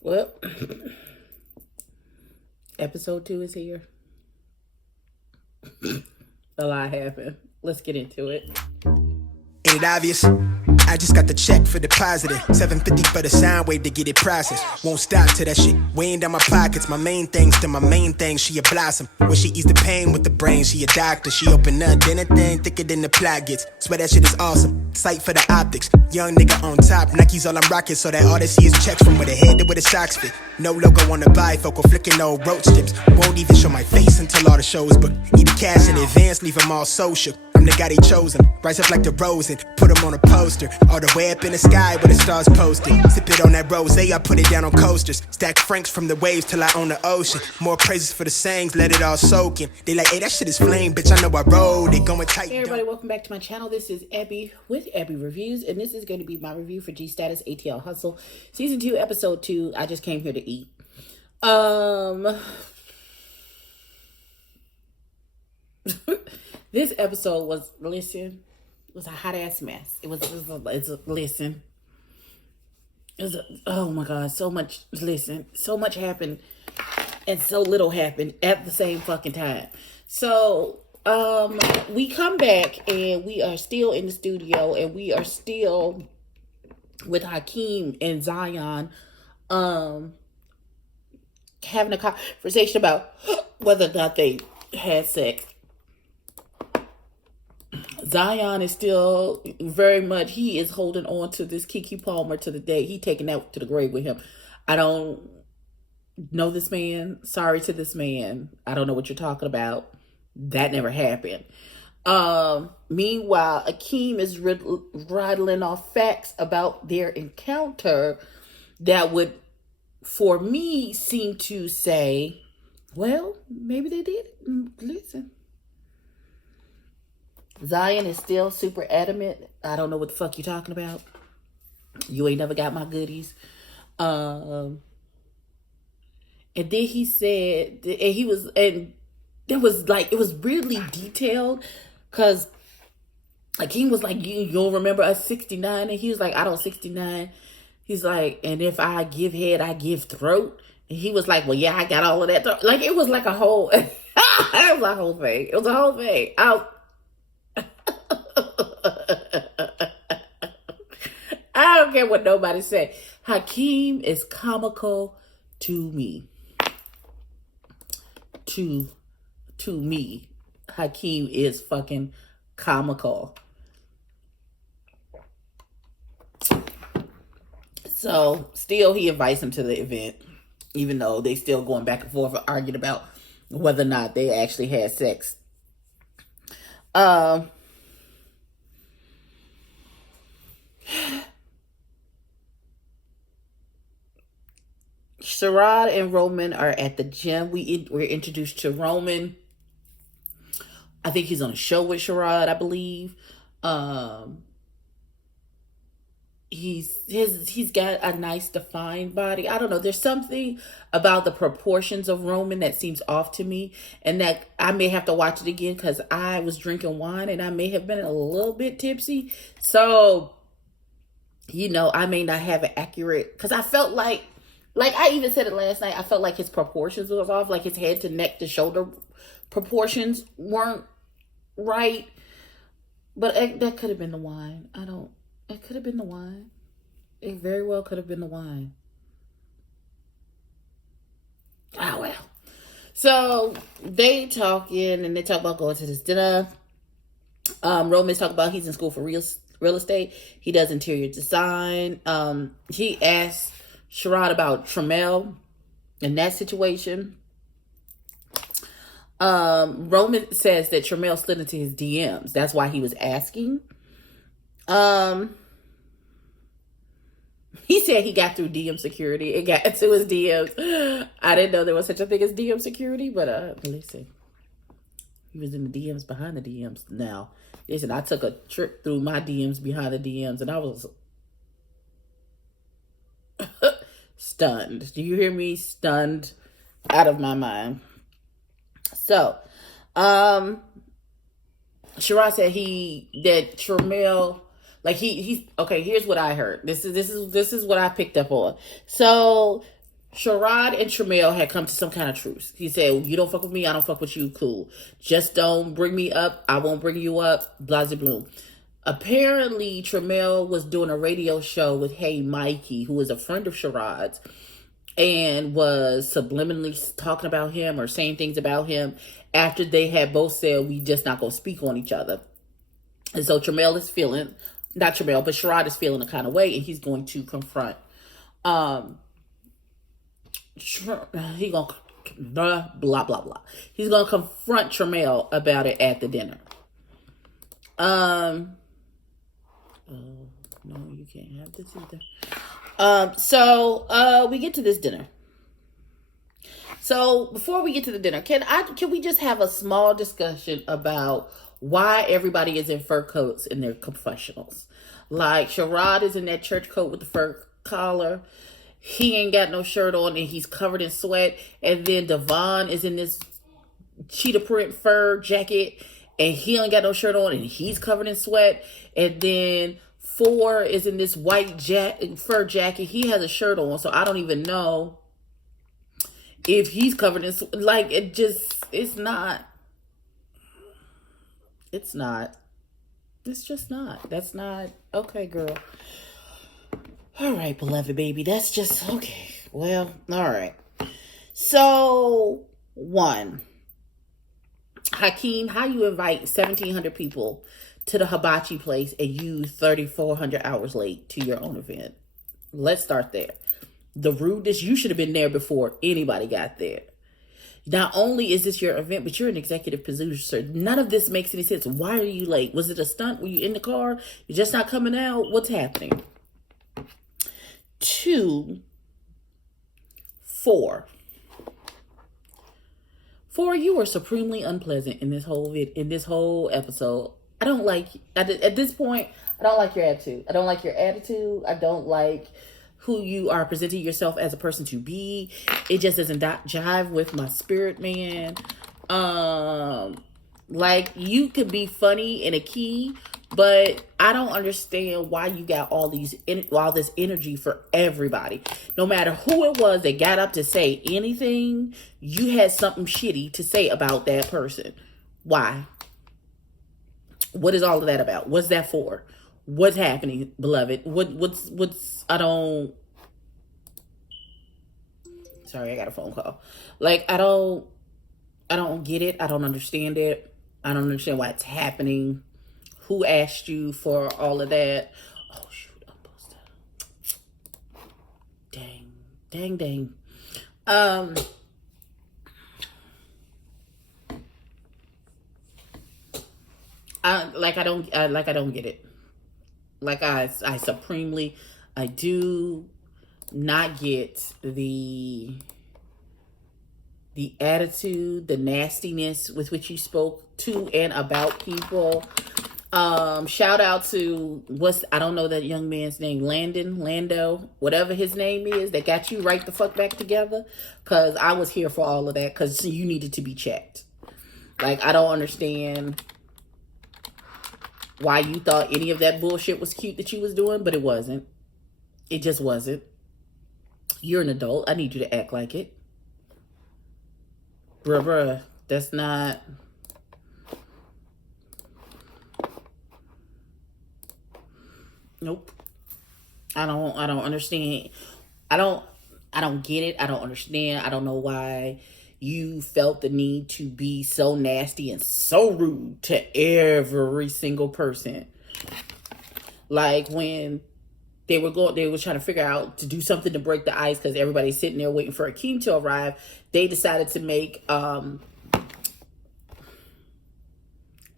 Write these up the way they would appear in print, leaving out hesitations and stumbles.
Well, episode 2 is here. A lot happened. Let's get into it. Ain't it obvious? I just got the check for depositing. $750 for the sound wave to get it processed. Won't stop till that shit weighing down my pockets. My main thing's to my main thing. She a blossom. When she ease the pain with the brain, she a doctor. She open up, then a thing thicker than the plot gets. Swear that shit is awesome. Sight for the optics. Young nigga on top. Nike's all I'm rocking, so that all they see is checks from where the head to where the socks fit. No logo on the bifocal, flicking no roach tips. Won't even show my face until all the shows book. Need the cash in advance, leave them all so shook. I'm the guy they chosen. Rise up like the rose and put them on a poster. All the way up in the sky where the stars posted. Sip it on that rose, I put it down on coasters. Stack francs from the waves till I own the ocean. More praises for the sayings, let it all soak in. They like, hey, that shit is flame, bitch, I know I rode. They going tight. Hey everybody, welcome back to my channel. This is EBBIE with EBBIE Reviews, and this is going to be my review for G Status ATL Hustle Season 2, Episode 2. I just came here to eat. This episode was a hot ass mess. Listen. Oh my God, so much happened and so little happened at the same fucking time. So, we come back and we are still in the studio and we are still with Hakeem and Zion, having a conversation about whether or not they had sex. Zion is still very much, he is holding on to this Keke Palmer to the day. He taking that to the grave with him. I don't know this man. Sorry to this man. I don't know what you're talking about. That never happened. Meanwhile, Hakeem is rattling off facts about their encounter that would, for me, seem to say, well, maybe they did. Listen. Zion is still super adamant. I don't know what the fuck you're talking about. You ain't never got my goodies. And then he said, and there was like, it was weirdly detailed, because King was like, you don't remember us 69? And he was like, I don't 69. He's like, and if I give head, I give throat. And he was like, well, yeah, I got all of that. Like, it was like a whole, it was a whole thing. It was a whole thing. I don't care what nobody say. Hakeem is comical to me. To me, Hakeem is fucking comical. So, still he invites him to the event, even though they still going back and forth and arguing about whether or not they actually had sex. Sherrod and Roman are at the gym. We're introduced to Roman. I think he's on a show with Sherrod, I believe. He's got a nice defined body. I don't know. There's something about the proportions of Roman that seems off to me, and that I may have to watch it again because I was drinking wine and I may have been a little bit tipsy. So, I may not have an accurate, because I felt like I even said it last night, I felt like his proportions was off, like his head to neck to shoulder proportions weren't right. But that could have been the wine. It could have been the wine. It very well could have been the wine. Oh, well. So, they talking, and they talk about going to this dinner. Roman's talking about he's in school for real estate. He does interior design. He asked Sherrod about Tramiel in that situation. Roman says that Tramiel slid into his DMs. That's why he was asking. He said he got through DM security. It got to his DMs. I didn't know there was such a thing as DM security, but listen. He was in the DMs behind the DMs. Now, listen, I took a trip through my DMs behind the DMs, and I was stunned. Do you hear me? Stunned out of my mind. So, Sherrod said that Tramiel, like he's okay. Here's what I heard. This is what I picked up on. So Sherrod and Tramiel had come to some kind of truce. He said, you don't fuck with me, I don't fuck with you, cool. Just don't bring me up, I won't bring you up, blah, blah, blah. Apparently, Tramiel was doing a radio show with Hey Mikey, who is a friend of Sherrod's, and was subliminally talking about him or saying things about him after they had both said, we just not going to speak on each other. And so Tramiel is feeling, not Tramiel, but Sherrod is feeling a kind of way, and he's going to confront he gonna blah blah blah. He's gonna confront Tramiel about it at the dinner. Oh, no, you can't have this either. So we get to this dinner. So before we get to the dinner, can we just have a small discussion about why everybody is in fur coats in their confessionals? Like Sherrod is in that church coat with the fur collar. He ain't got no shirt on and he's covered in sweat. And then Devon is in this cheetah print fur jacket and he ain't got no shirt on and he's covered in sweat. And then Four is in this white fur jacket. He has a shirt on, so I don't even know if he's covered in sweat. Like, it's not. It's just not. That's not. Okay, girl. All right, beloved baby. That's just, okay. Well, all right. So, one. Hakeem, how you invite 1,700 people to the hibachi place and you 3,400 hours late to your own event? Let's start there. The rudeness, you should have been there before anybody got there. Not only is this your event, but you're an executive producer. None of this makes any sense. Why are you late? Was it a stunt? Were you in the car? You're just not coming out? What's happening? 2, 4. 4, you were supremely unpleasant in this whole episode. I don't like, at this point, I don't like your attitude. I don't like your attitude. I don't like who you are presenting yourself as a person to be. It just doesn't jive with my spirit, man. Like, you could be funny in a key, but I don't understand why you got all this energy for everybody. No matter who it was that got up to say anything, you had something shitty to say about that person. Why? What is all of that about? What's that for? What's happening, beloved? Sorry, I got a phone call. Like, I don't get it. I don't understand it. I don't understand why it's happening. Who asked you for all of that? Oh, shoot. I'm supposed to. Dang. I don't get it. Like, I do not get the attitude, the nastiness with which you spoke to and about people. Shout out to I don't know that young man's name, Lando, whatever his name is, that got you right the fuck back together. Cause I was here for all of that, cause you needed to be checked. Like, I don't understand why you thought any of that bullshit was cute that you was doing, but it wasn't. It just wasn't. You're an adult. I need you to act like it. Bruh, that's not. Nope. I don't understand. I don't get it. I don't understand. I don't know why you felt the need to be so nasty and so rude to every single person. Like, when they were trying to figure out to do something to break the ice because everybody's sitting there waiting for Akeem to arrive. They decided to make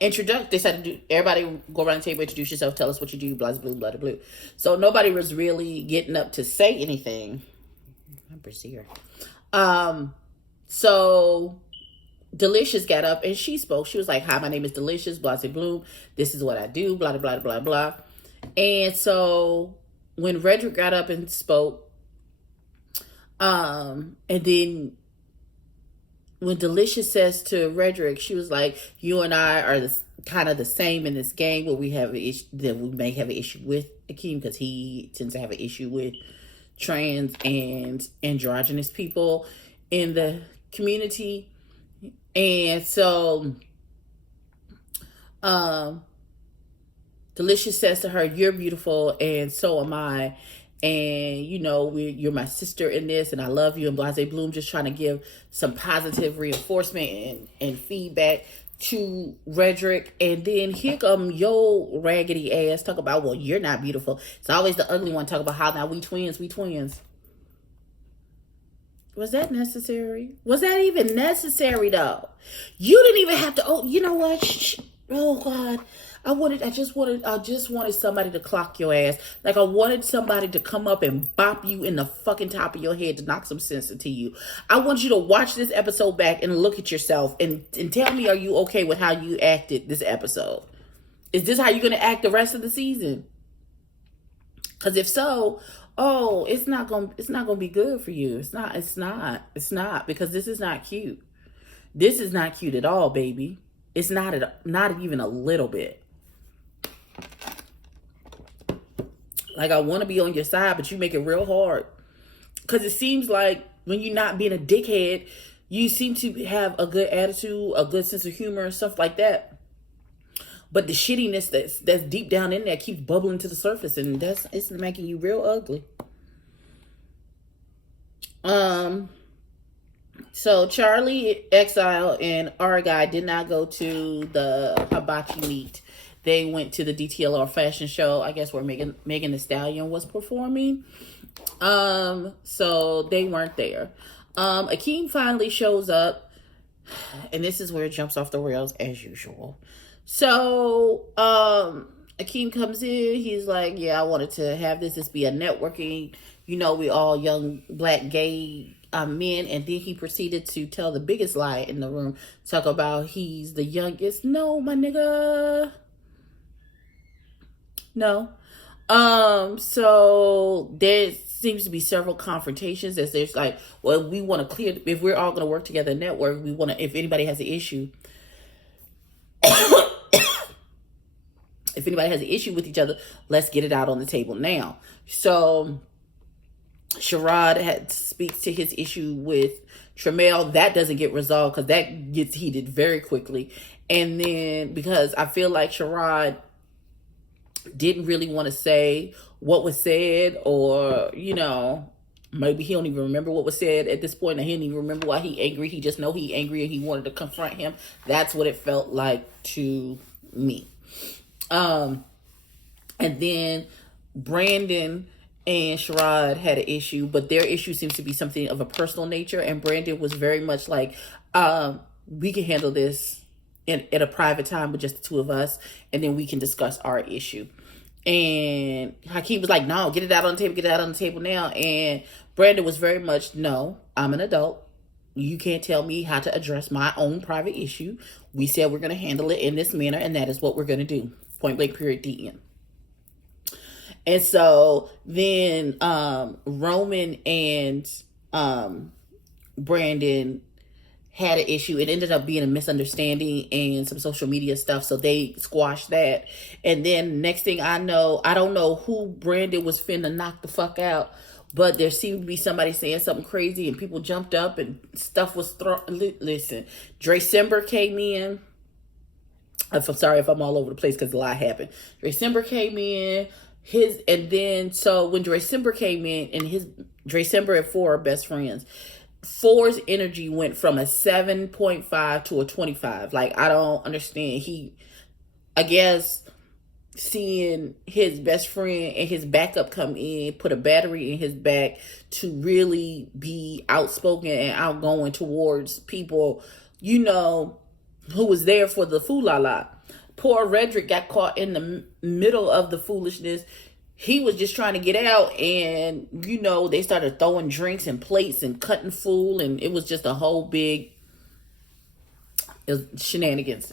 everybody go around the table, introduce yourself, tell us what you do, blah, blah, blah, blah, blah. So nobody was really getting up to say anything. I'm here. So Delicious got up and she spoke. She was like, hi, my name is Delicious, blah, blah, blah. This is what I do, blah, blah, blah, blah, blah. And so when Redrick got up and spoke, and then when Delicious says to Redrick, she was like, you and I are kind of the same in this game, where we have an issue, that we may have an issue with Akeem because he tends to have an issue with trans and androgynous people in the community. And so Delicious says to her, "You're beautiful and so am I, and you're my sister in this, and I love you." And Blase Bloom just trying to give some positive reinforcement and feedback to Redrick. And then here come yo raggedy ass talk about, well, you're not beautiful. It's always the ugly one talk about how now we twins. Was that necessary? Was that even necessary though? You didn't even have to. Oh, you know what? Oh God. I just wanted somebody to clock your ass. Like I wanted somebody to come up and bop you in the fucking top of your head to knock some sense into you. I want you to watch this episode back and look at yourself and tell me, are you okay with how you acted this episode? Is this how you're going to act the rest of the season? Because if so, it's not gonna be good for you. It's not, because this is not cute. This is not cute at all, baby. It's not even a little bit. Like, I want to be on your side, but you make it real hard. Because it seems like when you're not being a dickhead, you seem to have a good attitude, a good sense of humor and stuff like that. But the shittiness that's deep down in there keeps bubbling to the surface, and it's making you real ugly. So Charlie, Exile, and our guy did not go to the hibachi meet. They went to the DTLR fashion show, I guess, where Megan Thee Stallion was performing. So they weren't there. Akeem finally shows up, and this is where it jumps off the rails as usual. So Akeem comes in. He's like, yeah, I wanted to have this be a networking. We all young black gay men. And then he proceeded to tell the biggest lie in the room. Talk about he's the youngest. No, my nigga. No. So there seems to be several confrontations as there's like, well, we want to clear, if we're all going to work together and network, we want to, if anybody has an issue, if anybody has an issue with each other, let's get it out on the table now. So Sherrod speaks to his issue with Tramiel. That doesn't get resolved because that gets heated very quickly. And then because I feel like Sherrod didn't really want to say what was said, or maybe he don't even remember what was said at this point, and he didn't even remember why he angry. He just know he angry and he wanted to confront him. That's what it felt like to me. And then Brandon and Sherrod had an issue, but their issue seems to be something of a personal nature, and Brandon was very much like, we can handle this at a private time with just the two of us, and then we can discuss our issue. And Hakeem was like, no, get it out on the table now. And Brandon was very much, no, I'm an adult. You can't tell me how to address my own private issue. We said we're going to handle it in this manner, and that is what we're going to do. Point blank, period, the end. And so then Roman and Brandon had an issue. It ended up being a misunderstanding and some social media stuff, so they squashed that. And then next thing I know, I don't know who Brandon was finna knock the fuck out, but there seemed to be somebody saying something crazy and people jumped up and stuff was thrown. Listen, Dracember came in. I'm sorry if I'm all over the place because a lot happened. Dracember came in. So when Dracember came in, and Dracember and 4 are best friends, 4's energy went from a 7.5 to a 25. Like, I don't understand. I guess seeing his best friend and his backup come in, put a battery in his back to really be outspoken and outgoing towards people, who was there for the fool-la-la. Poor Redrick got caught in the middle of the foolishness. He was just trying to get out, and, they started throwing drinks and plates and cutting fool, and it was just a whole big shenanigans.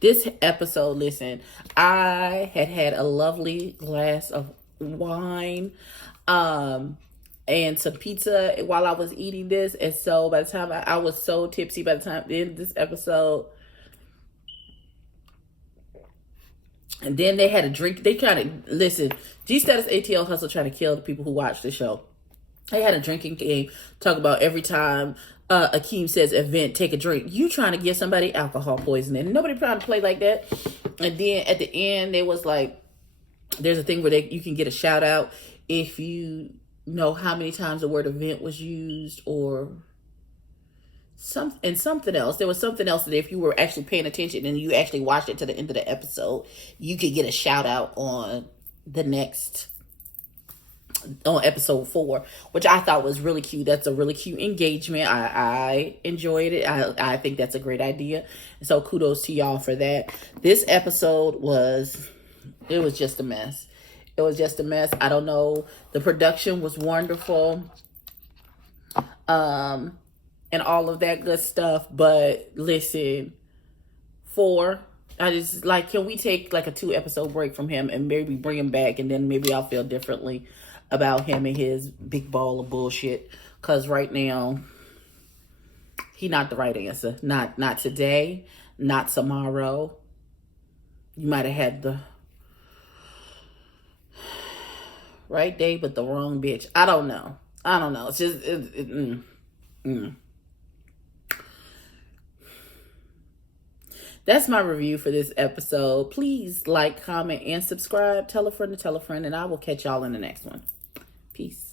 This episode, listen, I had a lovely glass of wine and some pizza while I was eating this, and so by the time I was so tipsy by the time in this episode, And then they had a drink. They trying to listen. G Status ATL Hustle trying to kill the people who watch the show. They had a drinking game. Talk about every time Akeem says event, take a drink. You trying to give somebody alcohol poisoning. Nobody trying to play like that. And then at the end, they was like, there's a thing where you can get a shout out if you know how many times the word event was used, or something else. There was something else that if you were actually paying attention and you actually watched it to the end of the episode, you could get a shout out on episode 4, which I thought was really cute. That's a really cute engagement. I enjoyed it. I think that's a great idea. So kudos to y'all for that. This episode was just a mess. It was just a mess. I don't know. The production was wonderful. And all of that good stuff. But listen, 4, I just like, can we take like a 2-episode break from him and maybe bring him back, and then maybe I'll feel differently about him and his big ball of bullshit. Because right now, he not the right answer. Not today, not tomorrow. You might have had the right day, but the wrong bitch. I don't know. It's just That's my review for this episode. Please like, comment, and subscribe. Tell a friend to tell a friend, and I will catch y'all in the next one. Peace.